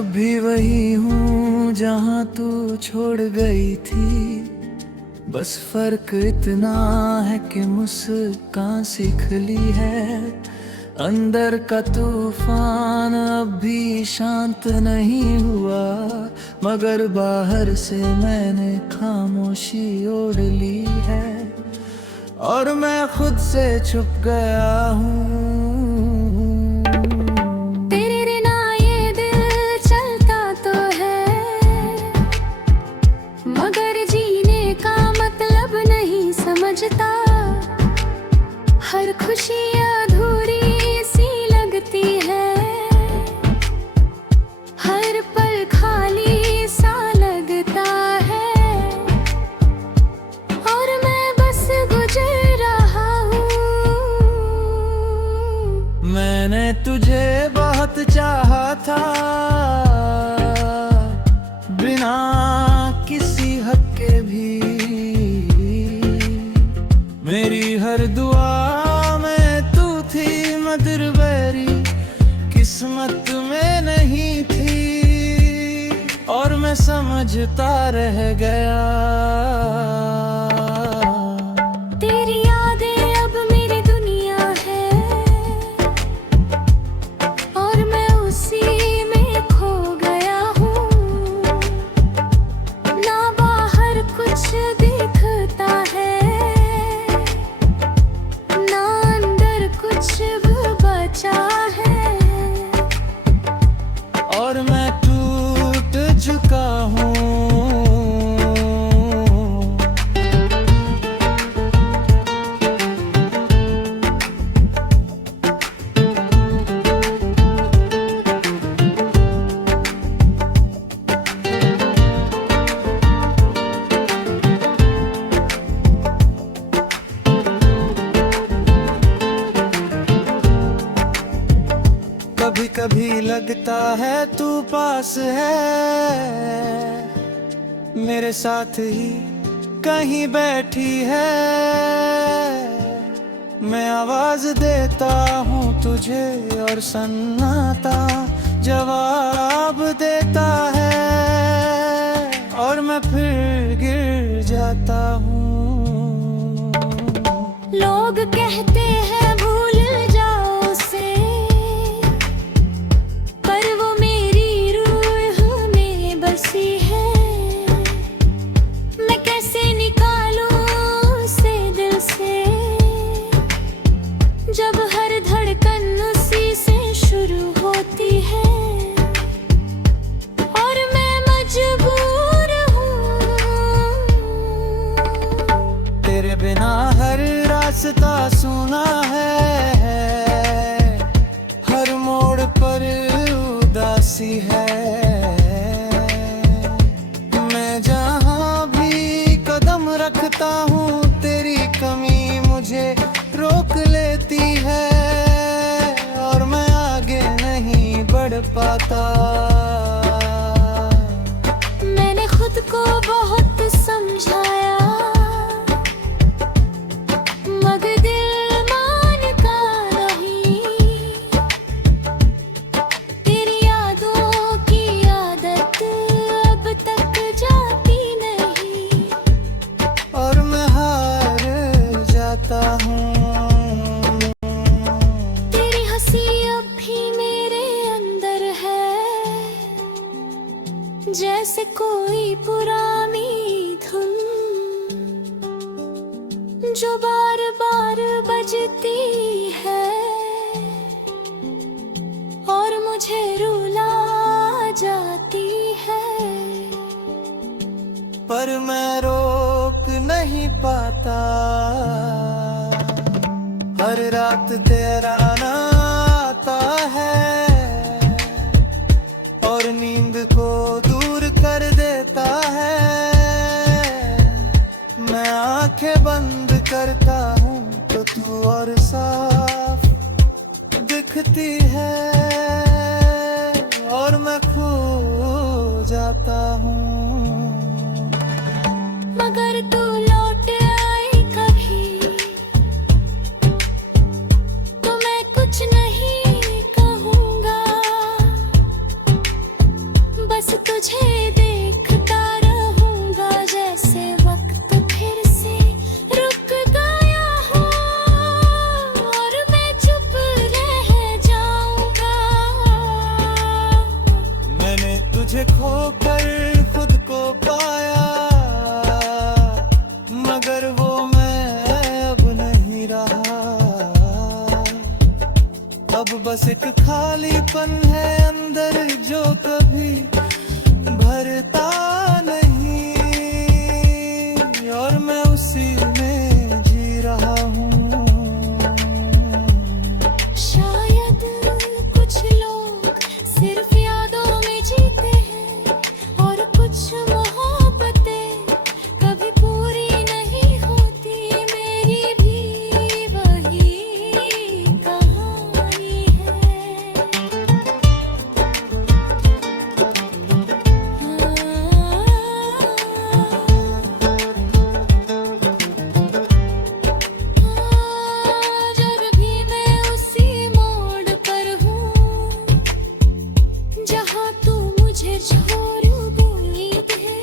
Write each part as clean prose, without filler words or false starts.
अब भी वही हूँ जहाँ तू छोड़ गई थी। बस फर्क इतना है कि मुस्कान सीख ली है। अंदर का तूफान अब भी शांत नहीं हुआ, मगर बाहर से मैंने खामोशी ओढ़ ली है। और मैं खुद से छुप गया हूँ। हर खुशी अधूरी सी लगती है, हर पल खाली सा लगता है। और मैं बस गुजर रहा हूँ। मैंने तुझे बहुत चाहा था, बिना किसी हक के भी। मेरी हर दुआ किस्मत में नहीं थी, और मैं समझता रह गया। तेरी यादें अब मेरी दुनिया है, और मैं उसी में खो गया हूँ। ना बाहर कुछ दिखता है, ना अंदर कुछ भी बचा है। और मैं टूट चुका हूँ। कभी कभी लगता है तू पास है, मेरे साथ ही कहीं बैठी है। मैं आवाज देता हूँ तुझे और सन्नाटा जवाब देता है, और मैं फिर गिर जाता हूँ। लोग कहते हैं भूल जाओ उसे, पर वो मेरी रूह में बसी है। मैं कैसे निकालूं उसे दिल से, जब हर धड़कन उसी से शुरू होती है। और मैं मजबूर हूँ। तेरे बिना हर रास्ता सुना है, हर मोड़ पर उदासी है। मैं जहाँ भी कदम रखता हूँ, तेरी कमी मुझे रोक लेती है, और मैं आगे नहीं बढ़ पाता। मैंने खुद को बहुत समझाया, मगर दिल मानता नहीं। तेरी यादों की आदत अब तक जाती नहीं, और मैं हार जाता हूँ। तेरी हंसी अब भी मेरे अंदर है, जैसे कोई पुरानी धुन जो बार बार बजती है, और मुझे रुला जाती है। पर मैं रोक नहीं पाता, हर रात तेरा आना आता है, और नींद को दूर कर देता है। मैं आंखें बंद करता हूँ तो तू और साफ दिखती है, और मैं खो जाता हूँ। मगर तू लौट आए कभी, तो मैं कुछ नहीं कहूँगा। तुझे खोकर खुद को पाया, मगर वो मैं अब नहीं रहा। अब बस एक खालीपन है अंदर जो कभी भरता नहीं, और मैं उसी में जी रहा हूँ। शायद कुछ लोग सिर्फ यादों में जीते हैं, और कुछ मोहब्बतें कभी पूरी नहीं होती। मेरी भी वही कहानी है। जब भी मैं उसी मोड़ पर हूँ जहाँ तू मुझे छोड़ बोली दे,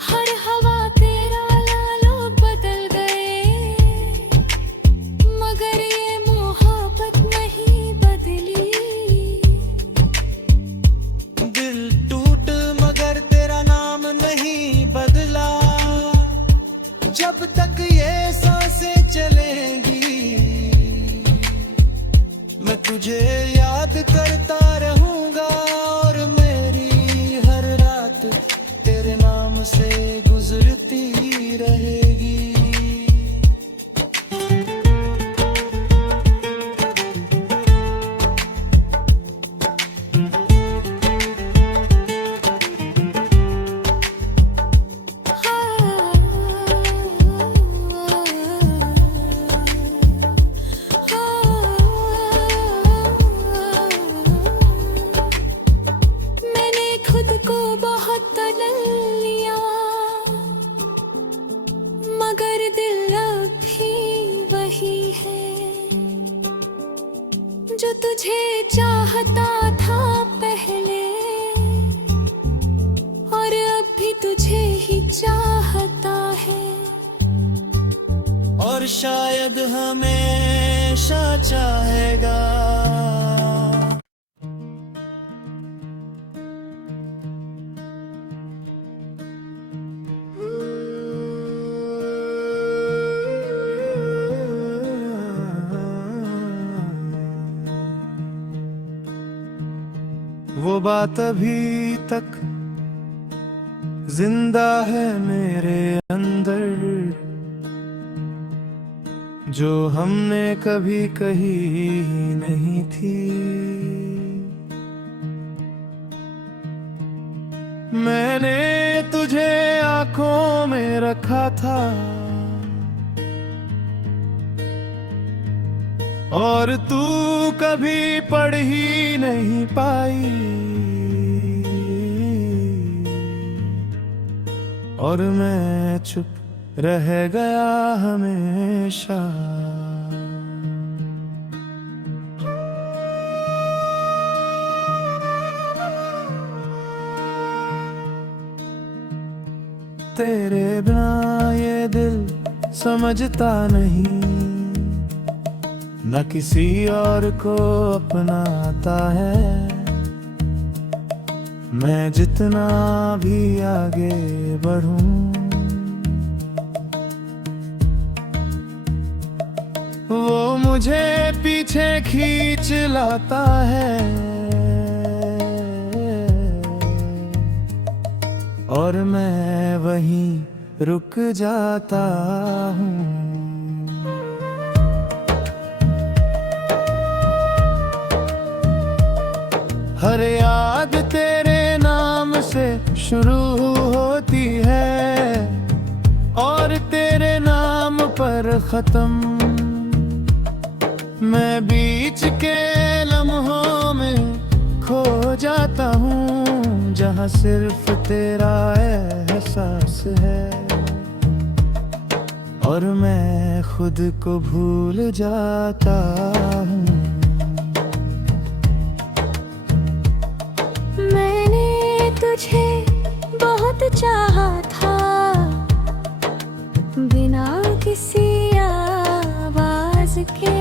हर हवा तेरा लालो बदल गए, मगर ये मोहब्बत नहीं बदली। दिल टूट मगर तेरा नाम नहीं बदला। जब तक ये सांसें चलेंगी मैं तुझे याद करता रहूंगा, और मेरी हर रात तेरे नाम से गुजरती रहेगी। मैंने खुद को बहुत तलल लिया, मगर दिल अब भी वही है जो तुझे चाहता था पहले, और अब भी तुझे ही चाहता है। और शायद हमेशा चाहेगा। वो बात अभी तक जिंदा है मेरे अंदर, जो हमने कभी कही नहीं थी। मैंने तुझे आंखों में रखा था, और तू कभी पढ़ ही नहीं पाई, और मैं चुप रह गया हमेशा। तेरे बिना ये दिल समझता नहीं, न किसी और को अपनाता है। मैं जितना भी आगे बढ़ूं, वो मुझे पीछे खींच लाता है, और मैं वहीं रुक जाता हूँ। हर याद तेरे नाम से शुरू होती है, और तेरे नाम पर खत्म। मैं बीच के लम्हों में खो जाता हूँ, जहाँ सिर्फ तेरा एहसास है, और मैं खुद को भूल जाता हूँ। मैंने तुझे बहुत चाहा था, बिना किसी आवाज के।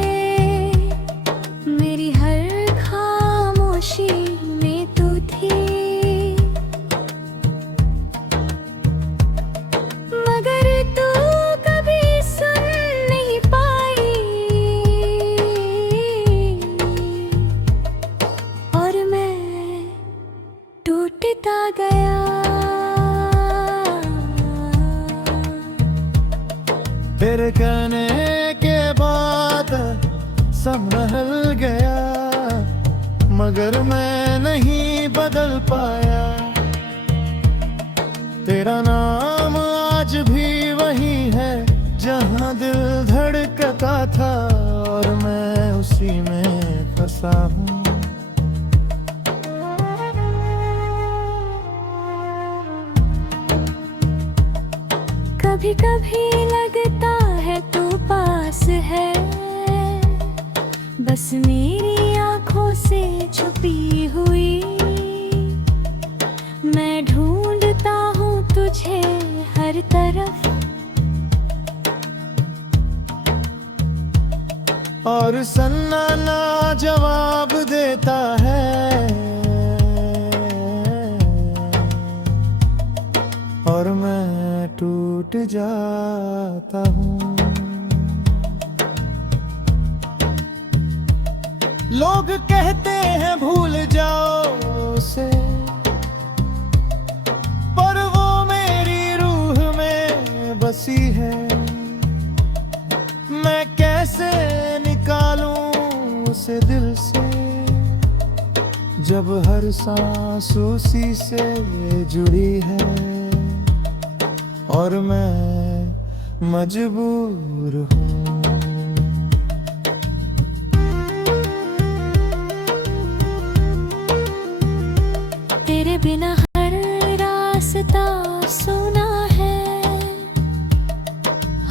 मेरी हर खामोशी में तू तेरे कहने के बाद संभल गया, मगर मैं नहीं बदल पाया। तेरा नाम आज भी वही है जहां दिल धड़कता था, और मैं उसी में फंसा हूँ। कभी कभी लगता है तू पास है, बस मेरी आंखों से छुपी हुई। मैं ढूंढता हूँ तुझे हर तरफ, और सन्नाटा जवाब देता है, और मैं टूट जाता हूँ। लोग कहते हैं भूल जाओ उसे, पर वो मेरी रूह में बसी है। मैं कैसे निकालूं उसे दिल से, जब हर सांस उसी से जुड़ी है, और मैं मजबूर हूँ। तेरे बिना हर रास्ता सुना है,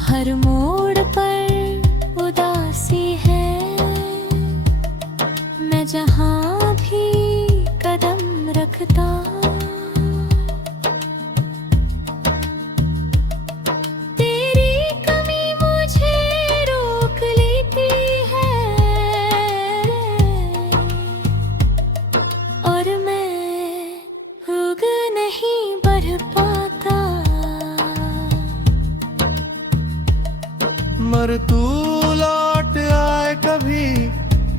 हर मोड़ पर उदासी है। मैं जहाँ भी कदम रखता, मर तू लौट आए कभी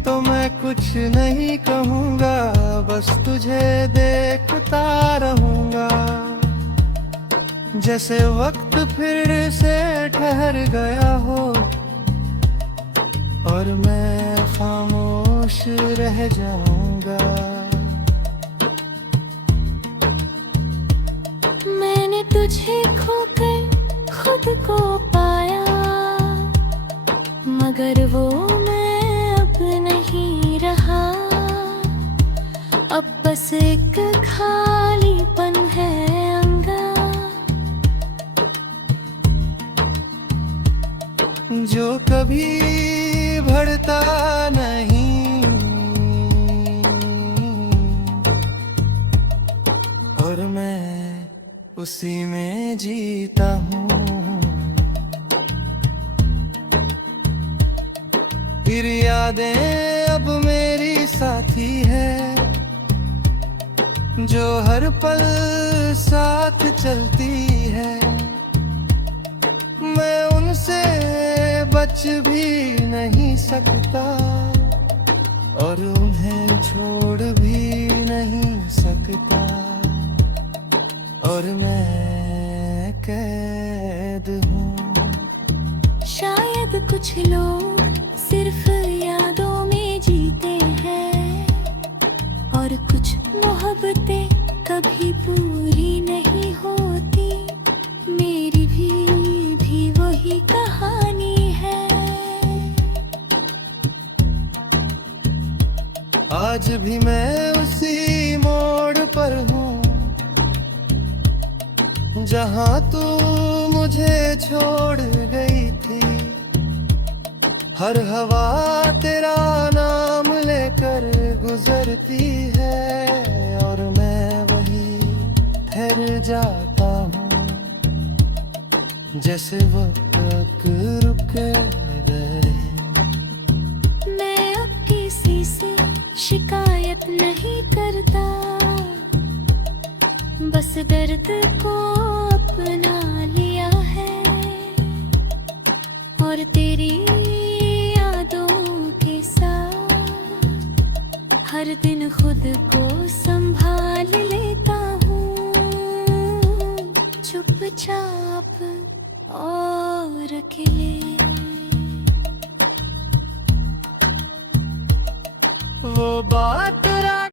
तो मैं कुछ नहीं कहूँगा, बस तुझे देखता रहूँगा। जैसे वक्त फिर से ठहर गया हो, और मैं खामोश रह जाऊँगा। मैंने तुझे खोकर खुद को पाया, मगर वो मैं अब नहीं रहा। अब बस एक खालीपन है अंगा, जो कभी भरता नहीं, और मैं उसी में जीता हूँ। फिर यादें अब मेरी साथी है, जो हर पल साथ चलती है। मैं उनसे बच भी नहीं सकता, और उन्हें छोड़ भी नहीं सकता, और मैं कैद हूँ। शायद कुछ लोग सिर्फ यादों में जीते हैं, और कुछ मोहब्बतें कभी पूरी नहीं होती। मेरी भी वही कहानी है। आज भी मैं उसी मोड़ पर हूँ, जहाँ तू मुझे छोड़ गई थी। हर हवा तेरा नाम लेकर गुजरती है, और मैं वही ठहर जाता हूँ, जैसे वक्त रुक गए। मैं अब किसी से शिकायत नहीं करता, बस दर्द को अपना लिया है, और तेरी हर दिन खुद को संभाल लेता हूँ। चुपचाप और अकेले। वो बात रात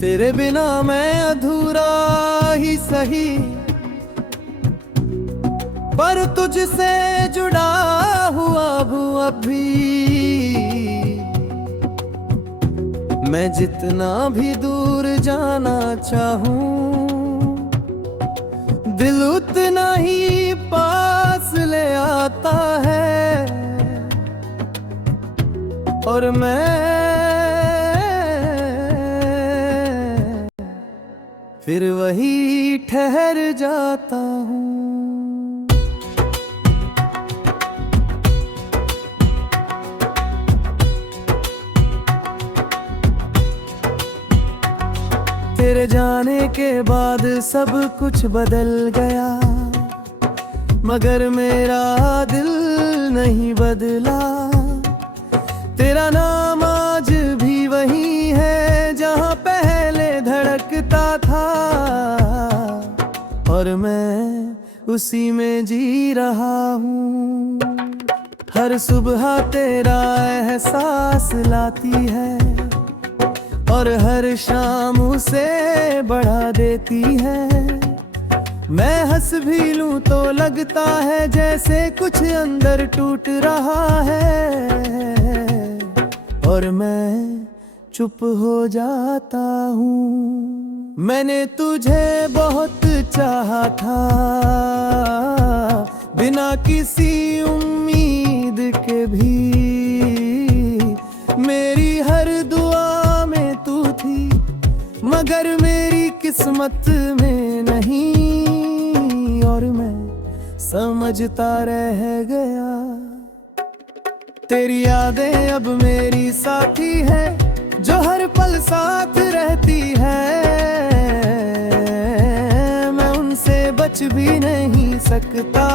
तेरे बिना मैं अधूरा ही सही, पर तुझसे जुड़ा हुआ हूँ अभी। मैं जितना भी दूर जाना चाहूं, दिल उतना ही पास ले आता है। और मैं फिर वही ठहर जाता हूँ। तेरे जाने के बाद सब कुछ बदल गया, मगर मेरा दिल नहीं बदला। तेरा नाम आज भी वही है जहाँ पहले धड़कता था, और मैं उसी में जी रहा हूँ। हर सुबह तेरा एहसास लाती है, और हर शाम उसे बढ़ा देती है। मैं हंस भी लूं तो लगता है जैसे कुछ अंदर टूट रहा है, और मैं चुप हो जाता हूँ। मैंने तुझे बहुत चाहा था, बिना किसी उम्मीद के भी। मेरी हर दुआ में तू थी, मगर मेरी किस्मत में नहीं। और मैं समझता रह गया, तेरी यादें अब मेरी साथी है, जो हर पल साथ रहती है। मैं उनसे बच भी नहीं सकता,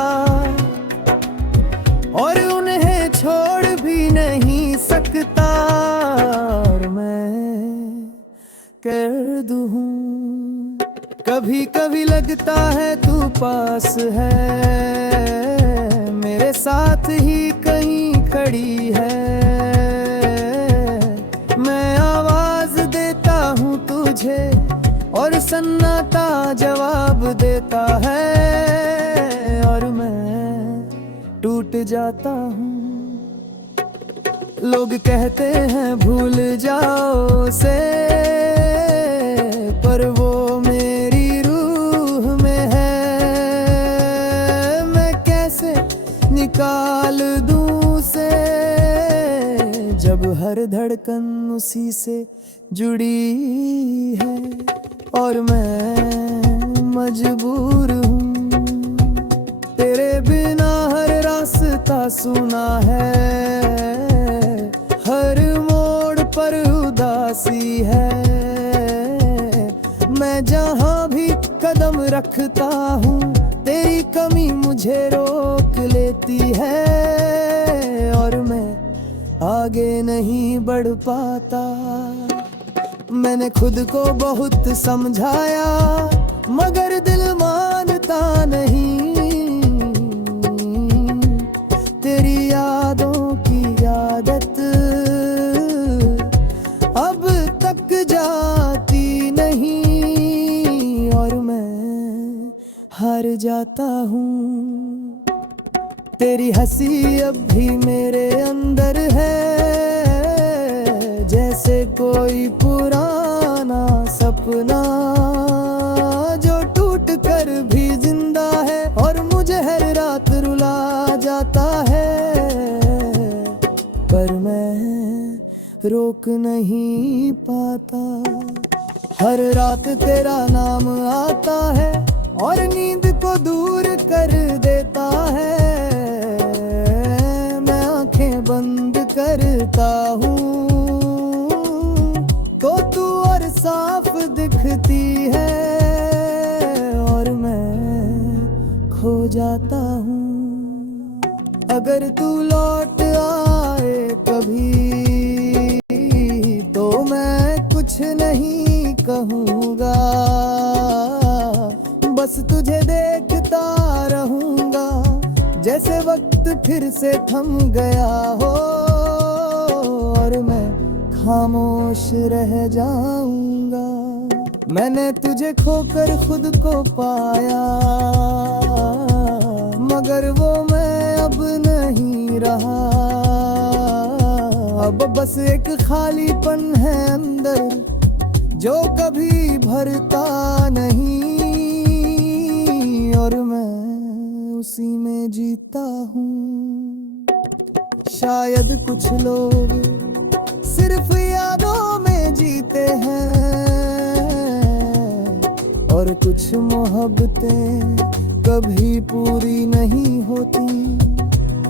और उन्हें छोड़ भी नहीं सकता। और मैं कर दूं, कभी कभी लगता है तू पास है, मेरे साथ ही कहीं खड़ी है। मैं आवाज देता हूँ तुझे, और सन्नाटा जवाब देता है। और मैं टूट जाता हूँ। लोग कहते हैं भूल जाओ उसे, पर वो मेरी रूह में है। मैं कैसे निकाल दूं उसे, जब हर धड़कन उसी से जुड़ी है। और मैं मजबूर हूँ, तेरे बिना हर रास्ता सुना है। हर मोड़ पर उदासी है, मैं जहाँ भी कदम रखता हूँ, तेरी कमी मुझे रोक लेती है। और मैं आगे नहीं बढ़ पाता। मैंने खुद को बहुत समझाया, मगर दिल मानता नहीं। तेरी यादों की आदत अब तक जाती नहीं, और मैं हार जाता हूँ। तेरी हंसी अब भी मेरे अंदर है, जैसे कोई पुराना सपना जो टूट कर भी जिंदा है, और मुझे हर रात रुला जाता है। पर मैं रोक नहीं पाता। हर रात तेरा नाम आता है, और नींद को दूर कर देता है। मैं आंखें बंद करता हूँ तो तू और साफ दिखती है, और मैं खो जाता हूँ। अगर तू लौट आए कभी तो मैं कुछ नहीं कहूँगा, बस तुझे देखता रहूँगा जैसे वक्त फिर से थम गया हो, और मैं खामोश रह जाऊँगा। मैंने तुझे खोकर खुद को पाया, मगर वो मैं अब नहीं रहा। अब बस एक खालीपन है अंदर जो कभी भरता नहीं, और मैं उसी में जीता हूँ। शायद कुछ लोग सिर्फ यादों में जीते हैं, और कुछ मोहब्बतें कभी पूरी नहीं होती।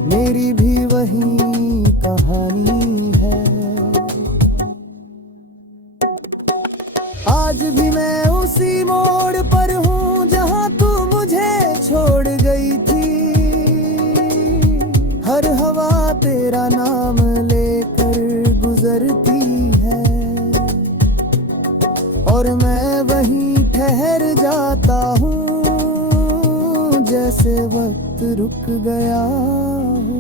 मेरी भी वही कहानी है। आज भी मैं उसी मोड़ पर हूँ जहाँ तू मुझे छोड़ गई थी। हर हवा तेरा नाम लेकर गुजरती है, और मैं वहीं ठहर जाता हूँ जैसे वक्त रुक गया हो।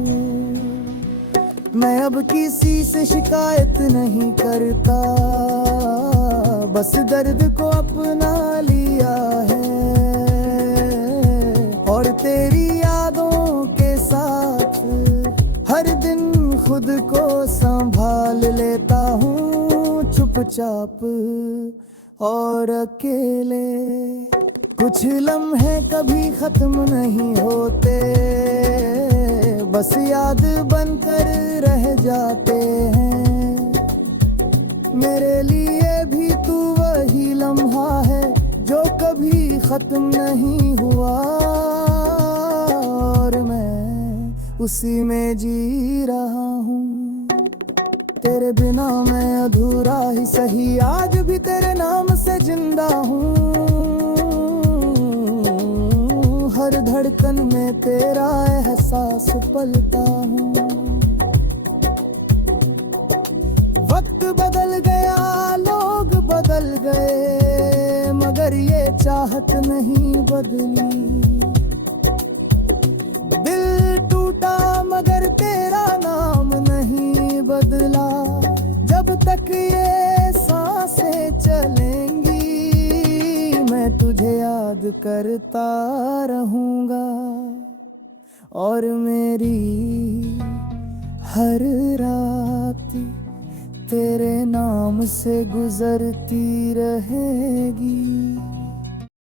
मैं अब किसी से शिकायत नहीं करता, बस दर्द को अपना लिया है, और तेरी यादों के साथ हर दिन खुद को संभाल लेता हूँ चुपचाप और अकेले। कुछ लम्हे कभी खत्म नहीं होते, बस याद बनकर रह जाते हैं। मेरे लिए भी तू वही लम्हा है जो कभी खत्म नहीं हुआ, और मैं उसी में जी रहा हूँ। तेरे बिना मैं अधूरा ही सही, आज भी तेरे नाम से जिंदा हूँ। हर धड़कन में तेरा एहसास पलता हूँ। वक्त बदल गया, लोग बदल गए, मगर ये चाहत नहीं बदली। दिल टूटा मगर तेरा नाम नहीं बदला। जब तक ये सांसें चलेंगी मैं तुझे याद करता रहूंगा, और मेरी हर रात तेरे नाम से गुजरती रहेगी।